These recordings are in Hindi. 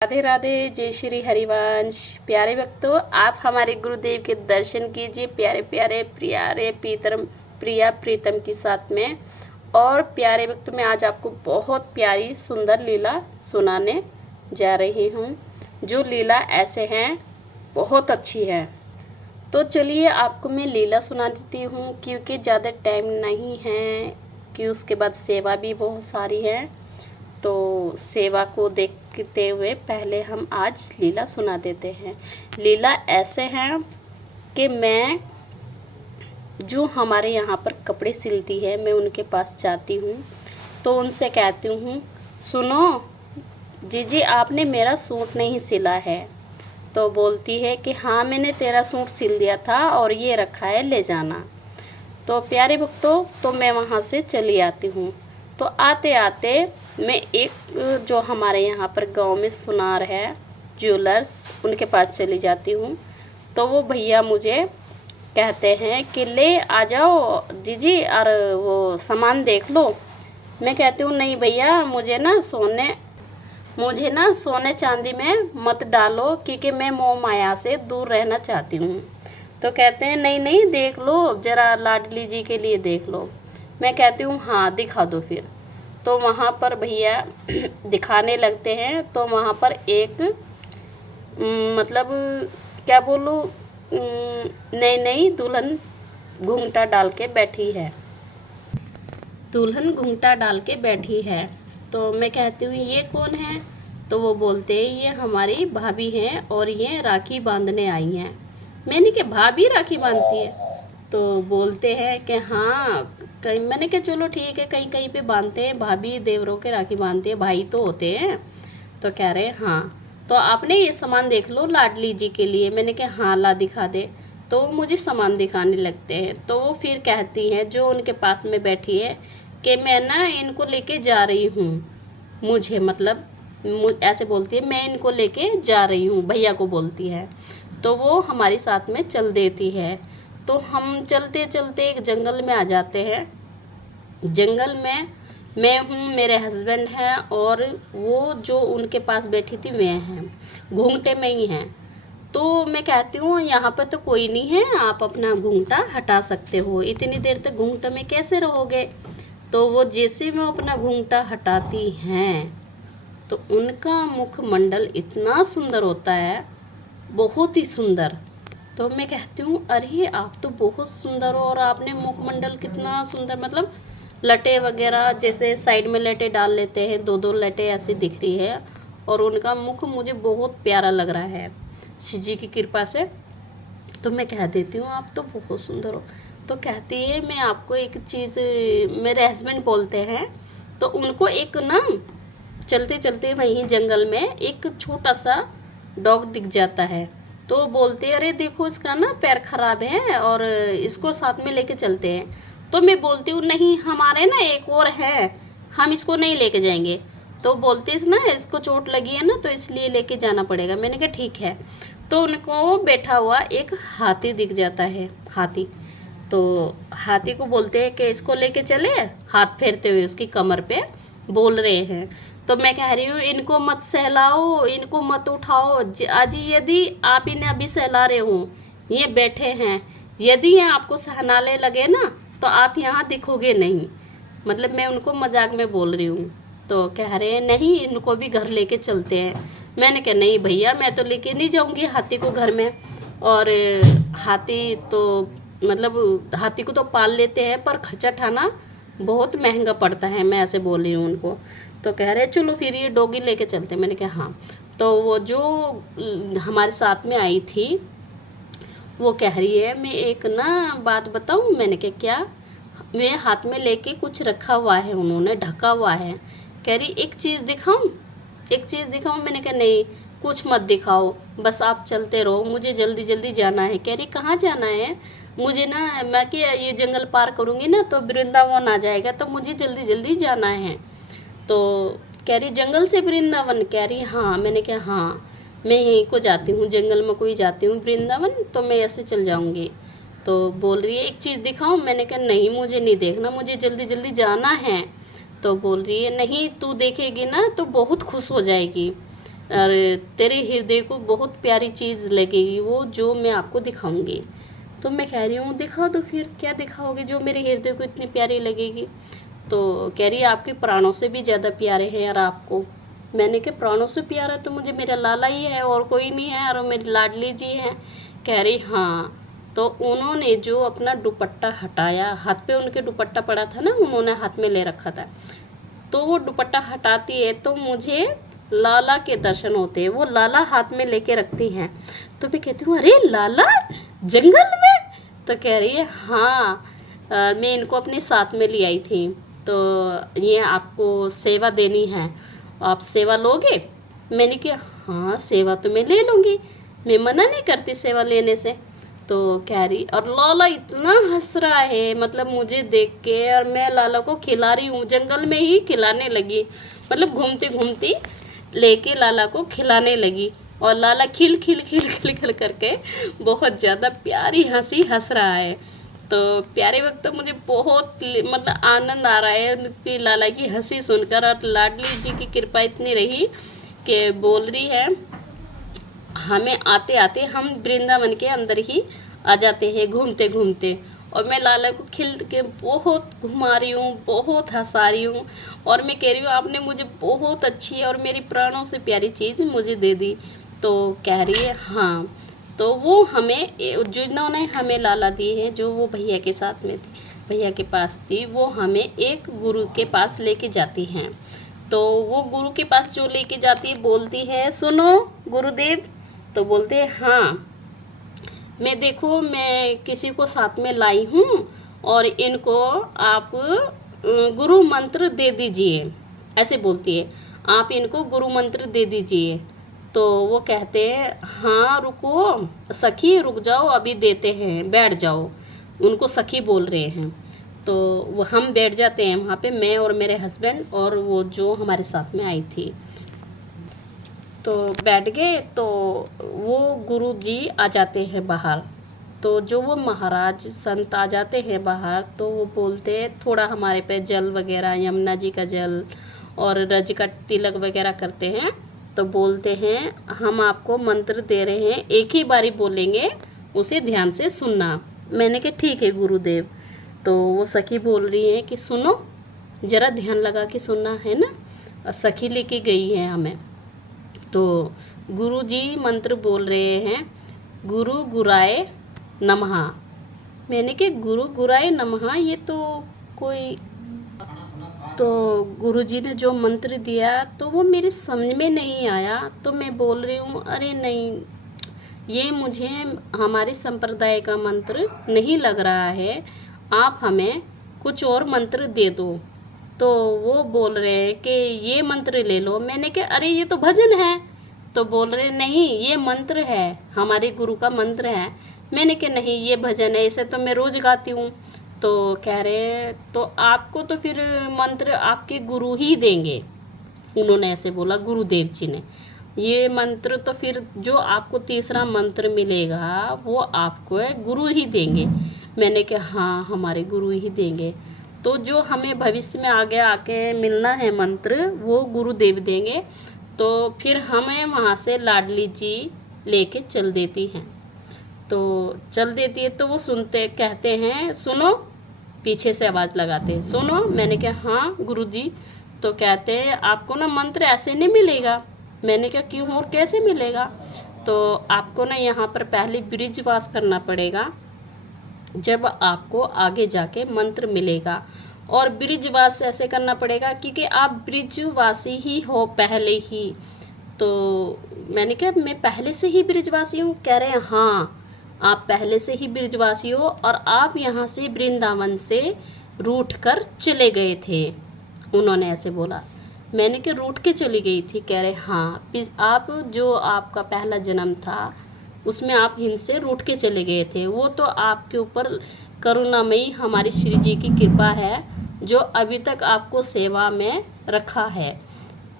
राधे राधे, जय श्री हरिवंश। प्यारे भक्तों, आप हमारे गुरुदेव के दर्शन कीजिए प्यारे प्यारे प्यारे प्रिया प्रीतम के साथ में। और प्यारे भक्तों, मैं आज आपको बहुत प्यारी सुंदर लीला सुनाने जा रही हूँ। जो लीला ऐसे हैं बहुत अच्छी है। तो चलिए आपको मैं लीला सुना देती हूँ, क्योंकि ज़्यादा टाइम नहीं है, कि उसके बाद सेवा भी बहुत सारी है। तो सेवा को देखते हुए पहले हम आज लीला सुना देते हैं। लीला ऐसे हैं कि मैं जो हमारे यहाँ पर कपड़े सिलती है, मैं उनके पास जाती हूँ तो उनसे कहती हूँ, सुनो जीजी, आपने मेरा सूट नहीं सिला है। तो बोलती है कि हाँ, मैंने तेरा सूट सिल दिया था और ये रखा है, ले जाना। तो प्यारे भक्तों, तो मैं वहाँ से चली आती हूँ। तो आते आते मैं एक जो हमारे यहाँ पर गांव में सुनार है, ज्वेलर्स, उनके पास चली जाती हूँ। तो वो भैया मुझे कहते हैं कि ले आ जाओ जीजी और वो सामान देख लो। मैं कहती हूँ नहीं भैया, मुझे ना सोने चांदी में मत डालो, क्योंकि मैं मोह माया से दूर रहना चाहती हूँ। तो कहते हैं नहीं नहीं, देख लो ज़रा, लाडली जी के लिए देख लो। मैं कहती हूँ हाँ दिखा दो फिर। तो वहाँ पर भैया दिखाने लगते हैं। तो वहाँ पर एक मतलब क्या बोलूँ, नई नई दुल्हन घूंघटा डाल के बैठी है। दुल्हन घूंघटा डाल के बैठी है। तो मैं कहती हूँ ये कौन है? तो वो बोलते हैं ये हमारी भाभी हैं और ये राखी बांधने आई हैं। मैंने कहा भाभी राखी बांधती है? तो बोलते हैं कि हाँ कहीं, मैंने कहा चलो ठीक है, कहीं कहीं पे बांधते हैं, भाभी देवरों के राखी बांधती है, भाई तो होते हैं। तो कह रहे हैं हाँ, तो आपने ये सामान देख लो लाडली जी के लिए। मैंने कहा हाँ ला दिखा दे। तो वो मुझे सामान दिखाने लगते हैं। तो वो फिर कहती हैं जो उनके पास में बैठी है कि मैं ना इनको लेके जा रही हूँ, मुझे मतलब ऐसे बोलती है, मैं इनको लेके जा रही हूँ, भैया को बोलती है। तो वो हमारे साथ में चल देती है। तो हम चलते चलते एक जंगल में आ जाते हैं। जंगल में मैं हूँ, मेरे हस्बैंड हैं और वो जो उनके पास बैठी थी मैं हैं, घूंघटे में ही हैं। तो मैं कहती हूँ यहाँ पर तो कोई नहीं है, आप अपना घूंघटा हटा सकते हो, इतनी देर तक घूंघटे में कैसे रहोगे? तो वो जैसे मैं अपना घूंघटा हटाती हैं तो उनका मुखमंडल इतना सुंदर होता है, बहुत ही सुंदर। तो मैं कहती हूँ अरे आप तो बहुत सुंदर हो, और आपने मुखमंडल कितना सुंदर, मतलब लटे वगैरह जैसे साइड में लटे डाल लेते हैं, दो दो लटे ऐसी दिख रही है, और उनका मुख मुझे बहुत प्यारा लग रहा है शिव जी की कृपा से। तो मैं कह देती हूँ आप तो बहुत सुंदर हो। तो कहती है मैं आपको एक चीज़, मेरे हस्बैंड बोलते हैं, तो उनको एक ना चलते चलते वहीं जंगल में एक छोटा सा डॉग दिख जाता है। तो बोलते अरे देखो इसका ना पैर खराब है और इसको साथ में लेके चलते हैं। तो मैं बोलती हूँ नहीं, हमारे ना एक और है, हम इसको नहीं लेके जाएंगे। तो बोलते इस ना इसको चोट लगी है ना, तो इसलिए लेके जाना पड़ेगा। मैंने कहा ठीक है। तो उनको बैठा हुआ एक हाथी दिख जाता है, हाथी। तो हाथी को बोलते हैं कि इसको लेके चले, हाथ फेरते हुए उसकी कमर पे बोल रहे हैं। तो मैं कह रही हूँ इनको मत सहलाओ, इनको मत उठाओ अजी, यदि आप इन्हें अभी सहला रहे हो, ये बैठे हैं, यदि ये आपको सहलाने लगे ना तो आप यहाँ दिखोगे नहीं। मतलब मैं उनको मजाक में बोल रही हूँ। तो कह रहे हैं नहीं, इनको भी घर लेके चलते हैं। मैंने कहा नहीं भैया, मैं तो लेके नहीं जाऊँगी हाथी को घर में। और हाथी तो मतलब हाथी को तो पाल लेते हैं, पर खर्चा उठाना बहुत महंगा पड़ता है, मैं ऐसे बोल रही हूँ उनको। तो कह रहे चलो फिर ये डॉगी लेके चलते। मैंने कहा हाँ। तो वो जो हमारे साथ में आई थी वो कह रही है मैं एक ना बात बताऊँ। मैंने कहा क्या? मैं हाथ में लेके कुछ रखा हुआ है, उन्होंने ढका हुआ है। कह रही एक चीज़ दिखाऊँ, एक चीज़ दिखाऊँ? मैंने कहा नहीं कुछ मत दिखाओ, बस आप चलते रहो, मुझे जल्दी जल्दी जाना है। कह रही कहाँ जाना है? मुझे ना, मैं कि ये जंगल पार करूँगी ना तो वृंदावन आ जाएगा, तो मुझे जल्दी जल्दी जाना है। तो कह रही जंगल से वृंदावन? कह रही हाँ। मैंने कहा हाँ, मैं यहीं को जाती हूँ, जंगल में कोई जाती हूँ वृंदावन, तो मैं ऐसे चल जाऊँगी। तो बोल रही है एक चीज़ दिखाऊँ? मैंने कहा नहीं मुझे नहीं देखना, मुझे जल्दी जल्दी जाना है। तो बोल रही है नहीं, तू देखेगी ना तो बहुत खुश हो जाएगी। और तेरे हृदय को बहुत प्यारी चीज़ लगेगी वो, जो मैं आपको दिखाऊंगी। तो मैं कह रही हूँ दिखा दो, फिर क्या दिखाओगे जो मेरे हृदय को इतनी प्यारी लगेगी। तो कह रही है आपके प्राणों से भी ज़्यादा प्यारे हैं यार आपको। मैंने कहा प्राणों से प्यारा तो मुझे मेरा लाला ही है और कोई नहीं है, और मेरी लाडली जी हैं। कह रही हाँ। तो उन्होंने जो अपना दुपट्टा हटाया, हाथ पे उनके दुपट्टा पड़ा था ना, उन्होंने हाथ में ले रखा था, तो वो दुपट्टा हटाती है तो मुझे लाला के दर्शन होते हैं। वो लाला हाथ में लेके रखती हैं। तो मैं कहती हूँ अरे लाला जंगल में? तो कह रही है हाँ, मैं इनको अपने साथ में ले आई थी, तो ये आपको सेवा देनी है, आप सेवा लोगे? मैंने कहा हाँ सेवा तो मैं ले लूँगी, मैं मना नहीं करती सेवा लेने से। तो कह रही, और लाला इतना हंस रहा है मतलब मुझे देख के, और मैं लाला को खिला रही हूँ, जंगल में ही खिलाने लगी, मतलब घूमती घूमती लेके लाला को खिलाने लगी, और लाला खिल खिल खिल खिल खिल करके बहुत ज़्यादा प्यारी हंसी हंस रहा है। तो प्यारे वक्त तो मुझे बहुत मतलब आनंद आ रहा है कि लाला की हंसी सुनकर, और लाडली जी की कृपा इतनी रही कि बोल रही है हमें आते आते हम वृंदावन के अंदर ही आ जाते हैं घूमते घूमते, और मैं लाला को खिल के बहुत घुमा रही हूँ, बहुत हंसा रही हूँ, और मैं कह रही हूँ आपने मुझे बहुत अच्छी और मेरी प्राणों से प्यारी चीज़ मुझे दे दी। तो कह रही है हाँ। तो वो हमें जिन्होंने हमें लाला दी है, जो वो भैया के साथ में थी, भैया के पास थी, वो हमें एक गुरु के पास लेके जाती हैं। तो वो गुरु के पास जो लेके जाती है बोलती है सुनो गुरुदेव। तो बोलते हैं हाँ, मैं देखो मैं किसी को साथ में लाई हूँ, और इनको आप गुरु मंत्र दे दीजिए, ऐसे बोलती है, आप इनको गुरु मंत्र दे दीजिए। तो वो कहते हैं हाँ रुको सखी, रुक जाओ अभी देते हैं, बैठ जाओ, उनको सखी बोल रहे हैं। तो वो हम बैठ जाते हैं वहाँ पे, मैं और मेरे हस्बैंड और वो जो हमारे साथ में आई थी। तो बैठ गए, तो वो गुरु जी आ जाते हैं बाहर। तो जो वो महाराज संत आ जाते हैं बाहर, तो वो बोलते हैं थोड़ा हमारे पे जल वगैरह, यमुना जी का जल और रज का तिलक वगैरह करते हैं। तो बोलते हैं हम आपको मंत्र दे रहे हैं, एक ही बारी बोलेंगे, उसे ध्यान से सुनना। मैंने कहा ठीक है गुरुदेव। तो वो सखी बोल रही है कि सुनो, ज़रा ध्यान लगा के सुनना है ना। और सखी लेके गई है हमें। तो गुरु जी मंत्र बोल रहे हैं गुरु गुराए नमः। मैंने कहा गुरु गुराए नमः, ये तो कोई, तो गुरुजी ने जो मंत्र दिया तो वो मेरी समझ में नहीं आया। तो मैं बोल रही हूँ अरे नहीं, ये मुझे हमारे संप्रदाय का मंत्र नहीं लग रहा है, आप हमें कुछ और मंत्र दे दो। तो वो बोल रहे हैं कि ये मंत्र ले लो। मैंने कहा अरे ये तो भजन है। तो बोल रहे नहीं ये मंत्र है, हमारे गुरु का मंत्र है। मैंने कहा नहीं ये भजन है, इसे तो मैं रोज़ गाती हूँ। तो कह रहे हैं तो आपको तो फिर मंत्र आपके गुरु ही देंगे, उन्होंने ऐसे बोला गुरुदेव जी ने। ये मंत्र तो फिर जो आपको तीसरा मंत्र मिलेगा वो आपको गुरु ही देंगे। मैंने कहा हाँ हमारे गुरु ही देंगे। तो जो हमें भविष्य में आगे आके मिलना है मंत्र वो गुरुदेव देंगे। तो फिर हमें वहाँ से लाडली जी लेके चल देती हैं। तो चल देती है तो वो सुनते कहते हैं सुनो, पीछे से आवाज़ लगाते हैं सुनो। मैंने कहा हाँ गुरुजी। तो कहते हैं आपको ना मंत्र ऐसे नहीं मिलेगा। मैंने कहा क्यों और कैसे मिलेगा? तो आपको ना यहाँ पर पहले ब्रिजवास करना पड़ेगा, जब आपको आगे जाके मंत्र मिलेगा। और ब्रिजवास ऐसे करना पड़ेगा क्योंकि आप ब्रिजवासी ही हो पहले ही। तो मैंने कहा मैं पहले से ही ब्रिजवासी हूँ। कह रहे हैं हाँ आप पहले से ही ब्रिजवासी हो और आप यहाँ से वृंदावन से रूठ कर चले गए थे, उन्होंने ऐसे बोला। मैंने कहा रूठ के चली गई थी? कह रहे हाँ, आप जो आपका पहला जन्म था उसमें आप हिंद से रूठ के चले गए थे। वो तो आपके ऊपर करुणामयी हमारी श्री जी की कृपा है जो अभी तक आपको सेवा में रखा है।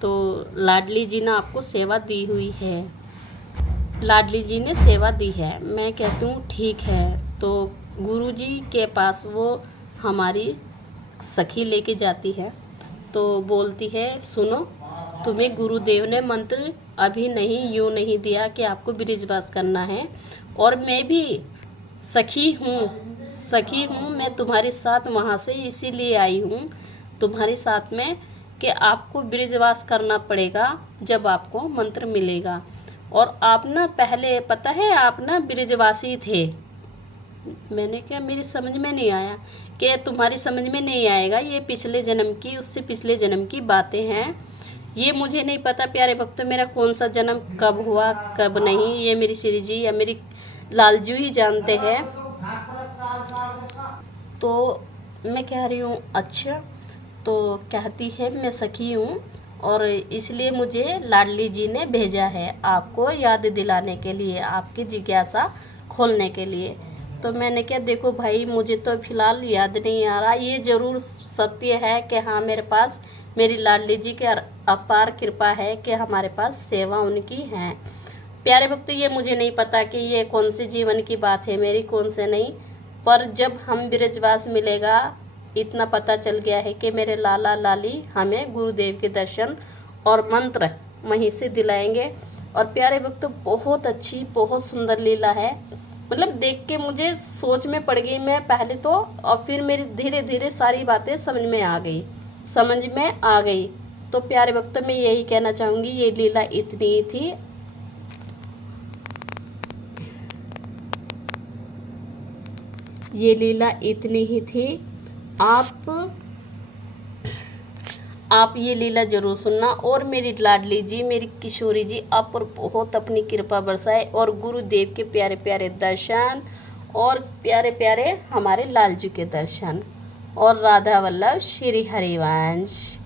तो लाडली जी ने आपको सेवा दी हुई है, लाडली जी ने सेवा दी है। मैं कहती हूँ ठीक है। तो गुरुजी के पास वो हमारी सखी लेके जाती है। तो बोलती है सुनो, तुम्हें गुरुदेव ने मंत्र अभी नहीं, यूँ नहीं दिया कि आपको ब्रिजवास करना है। और मैं भी सखी हूँ, मैं तुम्हारे साथ वहाँ से इसीलिए आई हूँ तुम्हारे साथ में कि आपको ब्रिजवास करना पड़ेगा जब आपको मंत्र मिलेगा। और आप ना पहले पता है आप ना ब्रिजवासी थे। मैंने क्या, मेरी समझ में नहीं आया कि तुम्हारी समझ में नहीं आएगा, ये पिछले जन्म की, उससे पिछले जन्म की बातें हैं। ये मुझे नहीं पता प्यारे भक्तों मेरा कौन सा जन्म कब हुआ कब नहीं, ये मेरी श्री जी या मेरी लालजू ही जानते हैं। तो मैं कह रही हूँ अच्छा, तो कहती है मैं सखी हूँ और इसलिए मुझे लाडली जी ने भेजा है आपको याद दिलाने के लिए, आपकी जिज्ञासा खोलने के लिए। तो मैंने क्या, देखो भाई मुझे तो फ़िलहाल याद नहीं आ रहा, ये ज़रूर सत्य है कि हाँ मेरे पास मेरी लाडली जी की अपार कृपा है कि हमारे पास सेवा उनकी है। प्यारे भक्तों ये मुझे नहीं पता कि ये कौन सी जीवन की बात है मेरी, कौन से नहीं, पर जब हम ब्रिजवास मिलेगा इतना पता चल गया है कि मेरे लाला लाली हमें गुरुदेव के दर्शन और मंत्र वहीं से दिलाएंगे। और प्यारे भक्तों बहुत अच्छी बहुत सुंदर लीला है, मतलब देख के मुझे सोच में पड़ गई मैं पहले तो, और फिर मेरी धीरे धीरे सारी बातें समझ में आ गई। तो प्यारे भक्तों मैं यही कहना चाहूँगी, ये लीला इतनी ही थी। ये लीला इतनी ही थी। आप ये लीला जरूर सुनना। और मेरी लाडली जी मेरी किशोरी जी आप पर बहुत अपनी कृपा बरसाए और गुरुदेव के प्यारे प्यारे दर्शन और प्यारे प्यारे हमारे लालजू के दर्शन और राधा वल्लभ श्री हरिवंश।